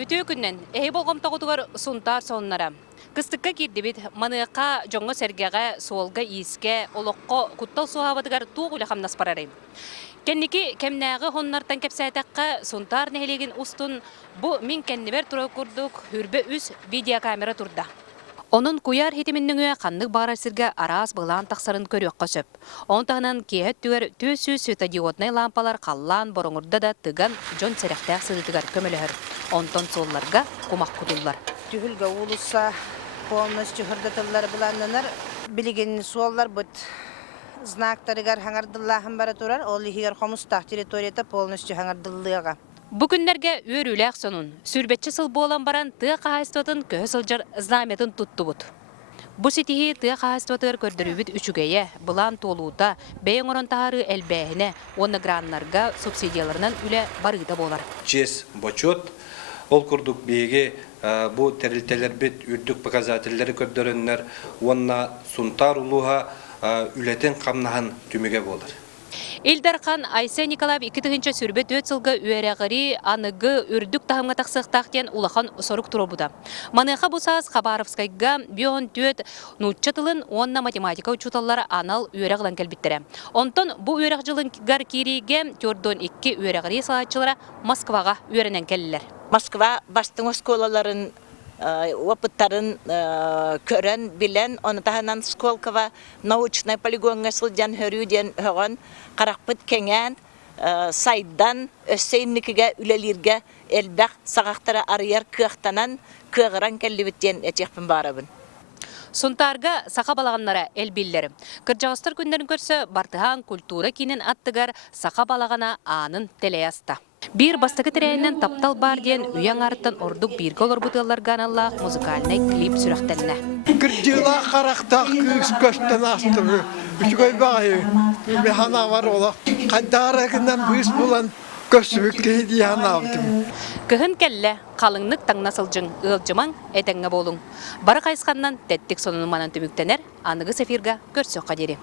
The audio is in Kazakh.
Үтүү күннен эһи болгом тоҕутугар сунтаар соннара. Кыстыкка кирдибит маныакка жоңго сергеге суолга ииске олоққо куттал суhabыдыгар тууг улахамнас барары. Кенники кемнääгы хоннартан кепсәтәккә сунтаар нехелеген устун бу мин кеннибер туры курдук хүрбе үс видеокамера турда. Onun kuyar hitiminнүңө каннык барасырга араас былаан тахсарын көрөккө сөп. Онтанан киэт түгөр төсү светодиодный лампалар қаллан бороңурда да тыган жон серехтәк сыдытыгар көмөлөһөр. Онтон солларга кумак кудуллар. Түгүлгө улуса полностью хырдатылар буланнанар билеген суоллар бут знактарыгар хаңардыллаһын бара турар. Ол ихигер хомустах территорията полностью хаңардыллыга. Бүгүннерге өрүләк сонун, сүрбетчи сыл болан баран тыа кахайстотын көсылжар знаметын туттубут. Бу ситихи тыа кахайстотыр көрдөрүбүт үчүгейе, былан толуута, бейен оронтахары элбээне, оны граннарга субсидияларынан үле барыда болар. Чес бочот, ол курдук бейге бу терилтелер бит үрдүк показательлери көрдөрөннөр, онна сунтар улуха үлетен камнахан түмеге болар. Илдархан Айса Николаев 2-нче сүрбет 4 сылга үерәгәри аныгы үрдүк тахымга таксыктактен улахан сорук турбуда. Маныха бусас Хабаровскайга бион төт нуччатылын онна математика учуталлары анал үерәгәлән кәлбиттерә. Онтон бу үерәг жылын гар кириге төрдөн 2 үерәгәри салатчылары Москвага үеренен келләр. Москва бастың школаларын опыттарын көрен билен, оны таханан Сколково научный полигонга сылдян хөрүден хөгөн каракпыт кеңен сайдан өссейнникиге үлелирге элбәк сагактара арыяр кыактанан кыгыран келлибиттен этекпин барабын. Сунтарга саха балаганнара элбиллер. Кыржагыстар күндөрүн көрсө бартыхан культура кинен аттыгар саха балагана анын телеяста. Bir бастакы тирәйнен таптал бар диен уяң арттан ордук бирге олар бутылларга аналлах музыкальный клип сүрәхтәнне. Кырдыла карактак күс көстен астыры. Үчгөй багы. Механа бар ола. Кадарагынан бүс булан көсүбүккә диyan алдым. Кыһын келле калыңнык таңнасылжың ылжымаң этеңге болуң. Бары кайсқаннан тәттик сонун манан түмүктенер, аныгы сефирга көрсөк кадери.